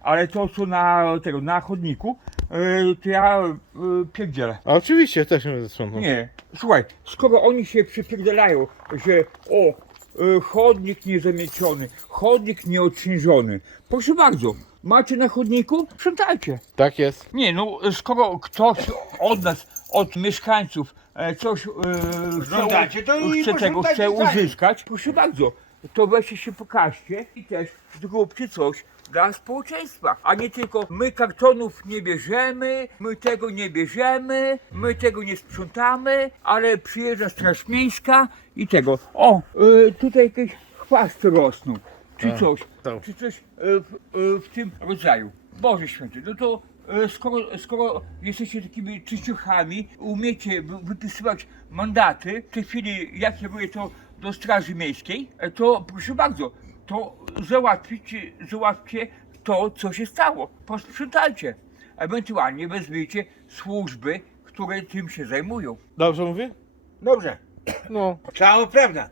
ale to co na tego, na chodniku, yy, to ja yy, pierdzielę. A oczywiście, też nie będę sprzątał. Nie, słuchaj, skoro oni się przypierdalają, że o, y, chodnik niezamieciony, chodnik nieodciężony, proszę bardzo, macie na chodniku? Sprzątajcie. Tak jest. Nie, no skoro ktoś od nas, od mieszkańców e, coś e, Żądacie, to i chce tego, chce sami. uzyskać, proszę bardzo, to weźcie się pokażcie i też zróbcie coś dla społeczeństwa, a nie tylko my kartonów nie bierzemy, my tego nie bierzemy, my tego nie sprzątamy, ale przyjeżdża straż miejska i tego. O, y, tutaj jakieś chwasty rosną, czy Tak, coś, tak. czy coś y, w, y, w tym rodzaju. Boże święty, no to e, skoro, skoro jesteście takimi czyściuchami, umiecie wy- wypisywać mandaty, w tej chwili jak kieruję to do Straży Miejskiej, e, to proszę bardzo, to załatwicie, załatwcie to, co się stało. Posprzątajcie. Ewentualnie wezwijcie służby, które tym się zajmują. Dobrze mówię? Dobrze, No. cała prawda.